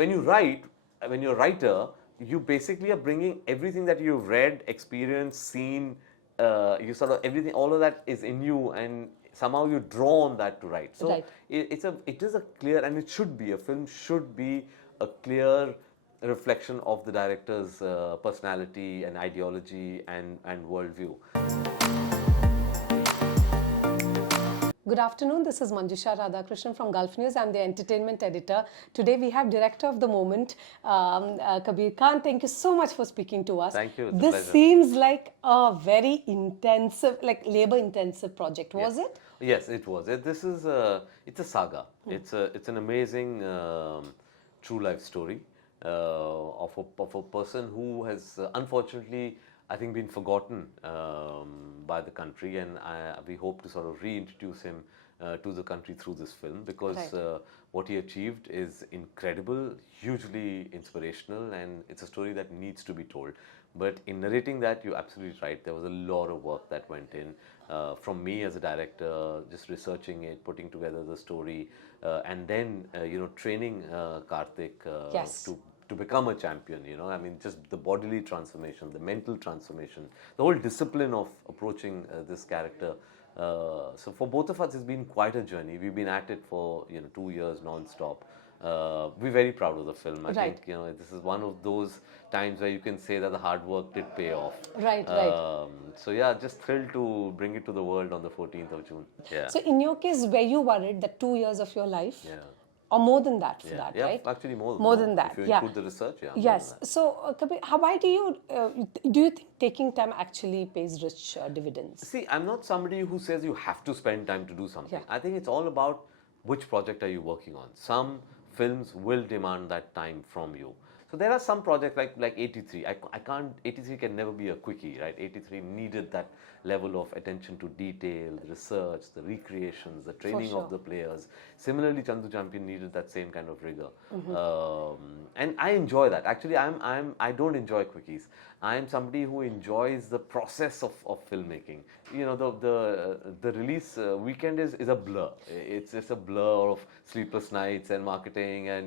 when you write, when you're a writer, you basically are bringing everything that you've read, experienced, seen, you sort of everything, all of that is in you, and somehow you draw on that to write. So Right. it is a clear, and it should be, a film should be a clear reflection of the director's personality and ideology and worldview. Good afternoon, this is Manjusha Radhakrishnan from Gulf News. I'm the entertainment editor. Today we have director of the moment, Kabir Khan. Thank you so much for speaking to us. Thank you, it's a This pleasure. seems like a very intensive, like labor-intensive project, was Yes. it? Yes, it was. This is it's a saga. It's an amazing true life story of a person who has unfortunately, I think, been forgotten by the country, and we hope to sort of reintroduce him to the country through this film, because Right. what he achieved is incredible, hugely inspirational, and it's a story that needs to be told. But in narrating that, you're absolutely right. There was a lot of work that went in from me as a director, just researching it, putting together the story, and then training Karthik Yes. to become a champion. I mean, just the bodily transformation, the mental transformation, the whole discipline of approaching this character. So for both of us, it's been quite a journey. We've been at it for 2 years non-stop. We're very proud of the film. I Right. think this is one of those times where you can say that the hard work did pay off. Right. So yeah, just thrilled to bring it to the world on the 14th of June. Yeah. So in your case, were you worried that 2 years of your life, Yeah. or more than that for that, Yeah, right? actually more than that, If you yeah. include the research, yeah. Yes. So, Kabir, why do you think taking time actually pays rich dividends? See, I'm not somebody who says you have to spend time to do something. Yeah. I think it's all about which project are you working on. Some films will demand that time from you. So there are some projects like 83. I can't. 83 can never be a quickie, right? 83 needed that level of attention to detail, the research, the recreations, the training sure. of the players. Similarly, Chandu Champion needed that same kind of rigor, and I enjoy that. Actually, I don't enjoy quickies. I am somebody who enjoys the process of filmmaking. The release weekend is a blur. It's just a blur of sleepless nights and marketing and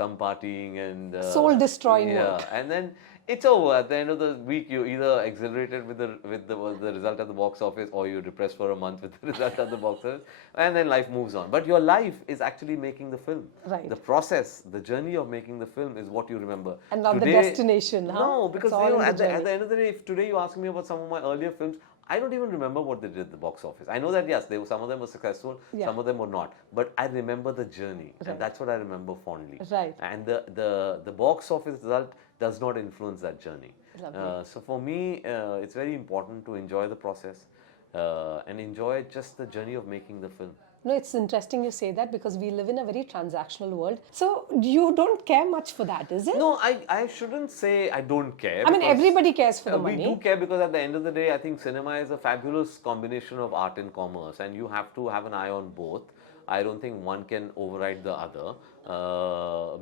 some partying and Soul destroying yeah, work. and then it's over. At the end of the week, you're either exhilarated with the result at the box office, or you're depressed for a month with the result at the box office, and then life moves on. But your life is actually making the film. Right. The process, the journey of making the film is what you remember. And not the destination, huh? No, because It's all in at the the end of the day, if today you ask me about some of my earlier films, I don't even remember what they did at the box office. I know that yes, some of them were successful, Yeah. some of them were not. But I remember the journey, Right. and that's what I remember fondly. Right. And the box office result does not influence that journey. Lovely. So for me, it's very important to enjoy the process and enjoy just the journey of making the film. No, it's interesting you say that, because we live in a very transactional world. So you don't care much for that, is it? No, I shouldn't say I don't care. I mean, because, everybody cares for the we money. do care, because at the end of the day, I think cinema is a fabulous combination of art and commerce, and you have to have an eye on both. I don't think one can override the other,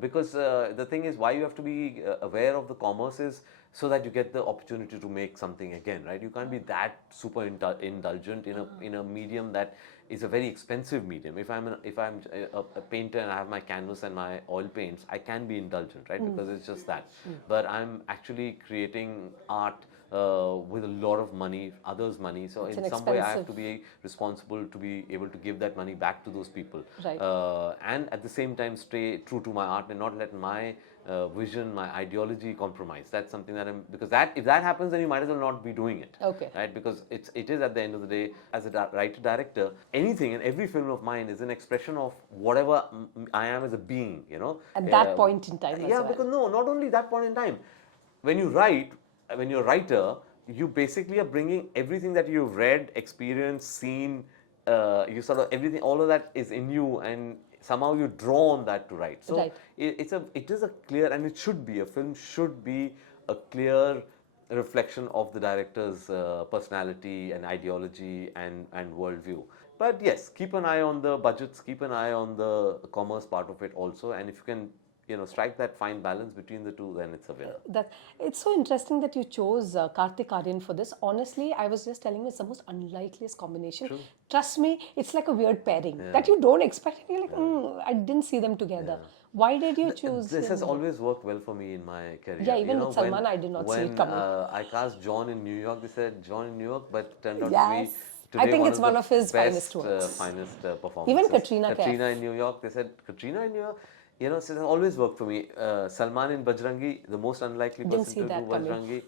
because the thing is, why you have to be aware of the commerce is so that you get the opportunity to make something again, right? You can't be that super indulgent in a medium that is a very expensive medium. If I'm a painter and I have my canvas and my oil paints, I can be indulgent, right? Because it's just that. But I'm actually creating art with a lot of money, others' money. So It's in an some way, I have expensive- to be responsible to be able to give that money back to those people, Right. and at the same time stay true to my art and not let my vision, my ideology compromise. That's something that because if that happens, then you might as well not be doing it. Okay. Right? Because it is at the end of the day, as a writer director, anything and every film of mine is an expression of whatever I am as a being. At that point in time as Yeah, well. because not only that point in time. When you write, when you're a writer, you basically are bringing everything that you've read, experienced, seen. You sort of everything, all of that is in you, and somehow you draw on that to write. So Right. it is a clear, and it should be, a film should be a clear reflection of the director's personality and ideology and worldview. But yes, keep an eye on the budgets, keep an eye on the commerce part of it also, and if you can strike that fine balance between the two, then it's a winner. It's so interesting that you chose Karthik Aaryan for this. Honestly, I was just telling you, it's the most unlikeliest combination. Trust me, it's like a weird pairing that you don't expect. And you're like, I didn't see them together. Why did you choose This him? has always worked well for me in my career. Yeah, even with Salman, I did not see it coming. When I cast John in New York, they said John in New York, but turned out to Yes. be I today think one it's of one the of his finest best, works. finest performances. Even Katrina Kaif. Katrina in New York, they said Katrina in New York. You know, so it has always worked for me. Salman in Bajrangi, the most unlikely Didn't person see to do that coming. Bajrangi,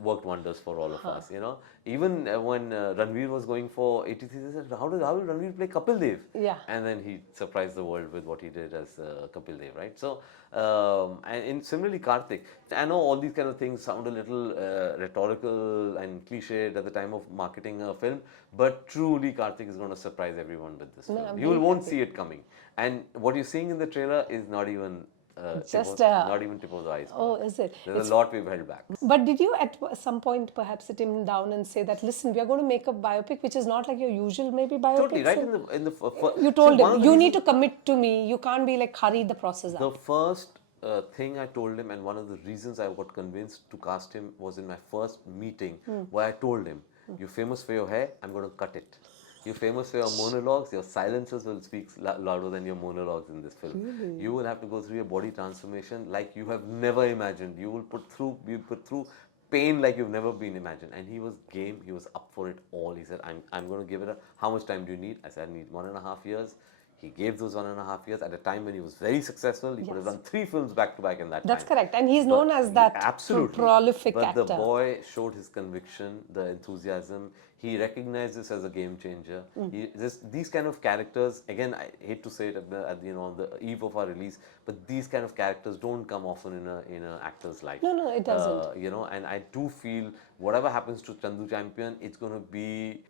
worked wonders for all of us. You know, even when Ranveer was going for 83, they said, how will Ranveer play Kapil Dev? Yeah. And then he surprised the world with what he did as Kapil Dev, right? So, and similarly Karthik. I know all these kind of things sound a little rhetorical and cliched at the time of marketing a film, but truly Karthik is going to surprise everyone with this film. I'm You very won't happy. see it coming. And what you're seeing in the trailer is not even not even tip of the iceberg. Oh, is it? There's a lot we've held back. But did you at some point perhaps sit him down and say that, listen, we are going to make a biopic which is not like your usual maybe biopic? Totally, right in the You told him, you need to commit to me. You can't be like hurry the process The up. first thing I told him, and one of the reasons I got convinced to cast him, was in my first meeting where I told him, "You're famous for your hair. I'm going to cut it. You're famous for your monologues. Your silences will speak louder than your monologues in this film. Really? You will have to go through a body transformation like you have never imagined. You will put through pain like you've never been imagined." And he was game. He was up for it all. He said, I'm going to give it how much time do you need? I said, I need 1.5 years. He gave those 1.5 years at a time when he was very successful. He could have done 3 films back to back in that That's time. correct. And he's known as that Absolutely. prolific but actor. the boy showed his conviction, the enthusiasm. He recognized this as a game changer. These kind of characters, again, I hate to say it on the eve of our release, but these kind of characters don't come often in an actor's life. No, it doesn't. And I do feel whatever happens to Chandu Champion, it's going to be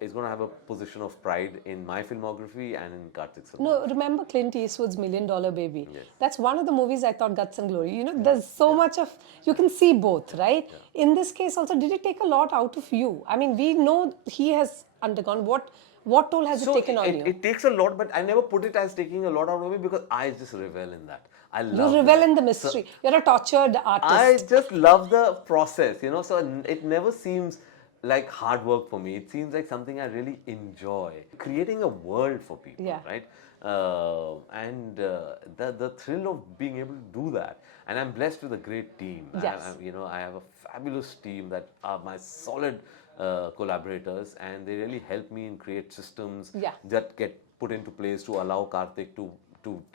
it's going to have a position of pride in my filmography and in Karthik's filmography. No, remember Clint Eastwood's $1 Million Baby? Yes. That's one of the movies I thought Guts and Glory. There's so much of, you can see both, right? Yeah. In this case also, did it take a lot out of you? I mean, we know he has undergone, what toll has it taken on you? It takes a lot, but I never put it as taking a lot out of me because I just revel in that. I love You revel that. in the mystery. You're a tortured artist. I just love the process, so it never seems like hard work for me. It seems like something I really enjoy. Creating a world for people, Yeah. right? And the thrill of being able to do that. And I'm blessed with a great team. Yes. I have a fabulous team that are my solid collaborators, and they really help me in create systems Yeah. that get put into place to allow Karthik to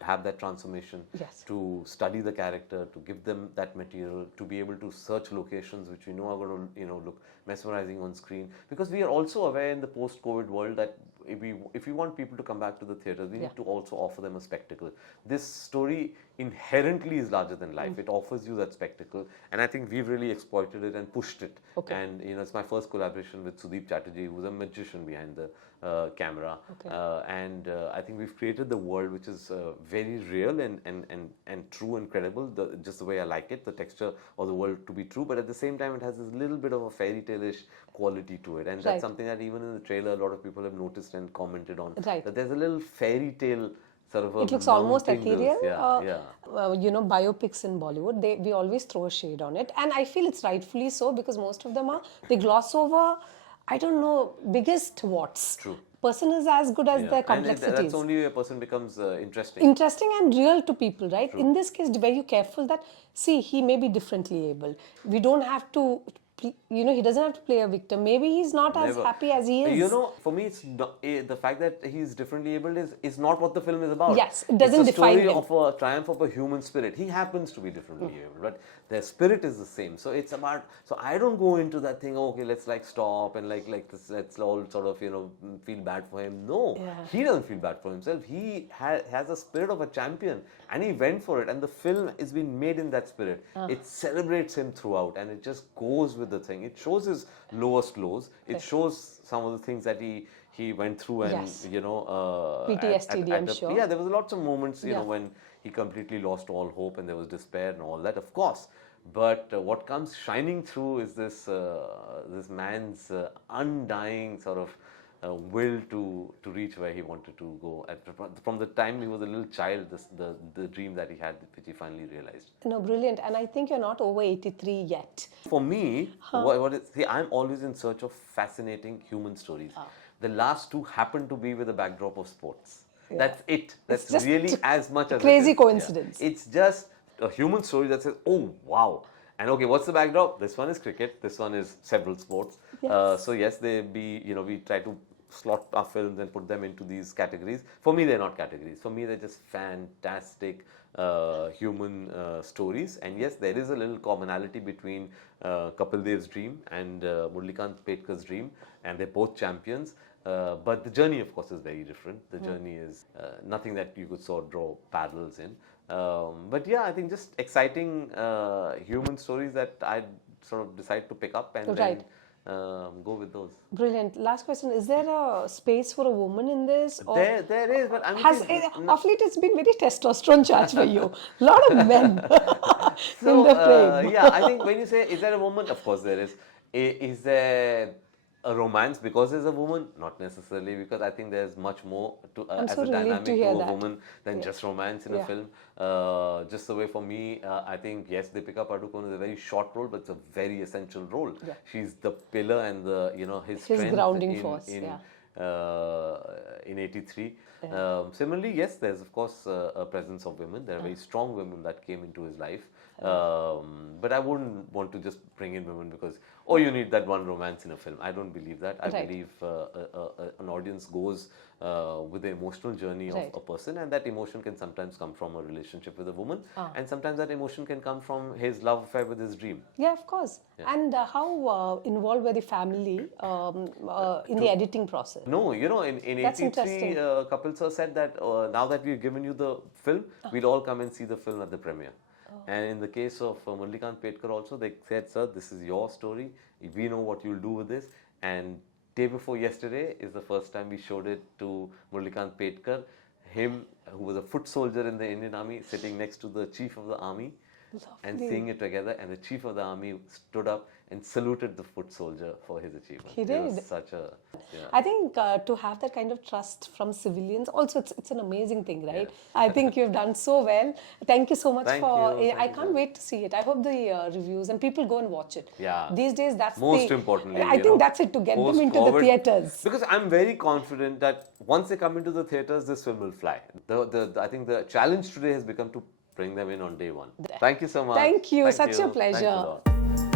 have that transformation, Yes. to study the character, to give them that material, to be able to search locations which we know are going to look mesmerizing on screen. Because we are also aware in the post-COVID world that if we want people to come back to the theatres, we need to also offer them a spectacle. This story inherently is larger than life. It offers you that spectacle, and I think we've really exploited it and pushed it. Okay. And it's my first collaboration with Sudeep Chatterjee, who's a magician behind the camera. Okay. I think we've created the world which is very real and true and credible, just the way I like it, the texture of the world to be true, but at the same time it has this little bit of a fairy tale-ish quality to it, and Right. that's something that even in the trailer a lot of people have noticed and commented on. Right. That there's a little fairy tale sort of a It looks almost mounting ethereal. those- Biopics in Bollywood, we always throw a shade on it. And I feel it's rightfully so because most of them they gloss over, I don't know, biggest what's. True. Person is as good as Yeah. their And complexities. that's only where a person becomes interesting. Interesting and real to people, right? In this case, were you careful that, see, he may be differently able. We don't have to, he doesn't have to play a victim. Maybe he's not as Never. happy as he is. For me, it's not, the fact that he's differently abled is not what the film is about. Yes, it doesn't define It's a him. story of a triumph of a human spirit. He happens to be differently abled, but their spirit is the same. So it's about. So I don't go into that thing. Okay, let's stop and let's all sort of feel bad for him. No, Yeah. he doesn't feel bad for himself. He has a spirit of a champion, and he went for it. And the film is being made in that spirit. It celebrates him throughout, and it just goes with the thing. It shows his lowest lows. It shows some of the things that he went through, and Yes. PTSD. I'm sure. Yeah, there was lots of moments, Yeah. when he completely lost all hope and there was despair and all that, of course. But what comes shining through is this man's undying sort of will to reach where he wanted to go. From the time he was a little child, the dream that he had, which he finally realized. No, brilliant. And I think you're not over 83 yet. For me, I'm always in search of fascinating human stories. The last two happen to be with a backdrop of sports. That's it. That's just really as much as crazy it is. coincidence. Yeah. It's just a human story that says, oh, wow. And okay, what's the backdrop? This one is cricket. This one is several sports. Yes. So yes, we try to slot our films and put them into these categories. For me, they're not categories. For me, they're just fantastic human stories. And yes, there is a little commonality between Kapil Dev's dream and Murlikant Petkar's dream, and they're both champions. But the journey, of course, is very different. The journey is nothing that you could sort of draw parallels in. But yeah, I think just exciting human stories that I sort of decide to pick up and Right. then go with those. Brilliant. Last question: is there a space for a woman in this? Or There is, but I mean, of late it's been very testosterone charged for you. A lot of men in the frame. yeah, I think when you say, is there a woman? Of course there is. Is there a romance because there's a woman? Not necessarily, because I think there's much more to as so a relieved dynamic to to hear a that. woman than just romance in a Yeah. film. Just the way for me, I think yes, Deepika Padukone is a very short role, but it's a very essential role. Yeah. She's the pillar and the his strength grounding in, force, in yeah. in 83. Similarly, yes, there's of course a presence of women. There are very strong women that came into his life. But I wouldn't want to just bring in women because, oh, you need that one romance in a film. I don't believe that. I Right. believe an audience goes with the emotional journey of Right. a person, and that emotion can sometimes come from a relationship with a woman, and sometimes that emotion can come from his love affair with his dream. Yeah, of course. And how involved were the family in the editing process? No, in That's 83, interesting. Kapil sir said that now that we've given you the film, we'll all come and see the film at the premiere. And in the case of Murlikant Petkar also, they said, sir, this is your story. We know what you'll do with this. And day before yesterday is the first time we showed it to Murlikant Petkar, him who was a foot soldier in the Indian Army, sitting next to the chief of the army and seeing it together. And the chief of the army stood up and saluted the foot soldier for his achievement. He It did. was such a... Yeah. I think to have that kind of trust from civilians, also it's an amazing thing, right? I think you've done so well. Thank you so much Thank for. you. I Thank can't you. wait to see it. I hope the reviews and people go and watch it. Yeah. These days, that's Most importantly, I think that's it, to get them into the post-COVID, theaters. Because I'm very confident that once they come into the theaters, this film will fly. I think the challenge today has become to bring them in on day one. Thank you so much. Thank you. Thank Such a you. Thanks pleasure. a lot.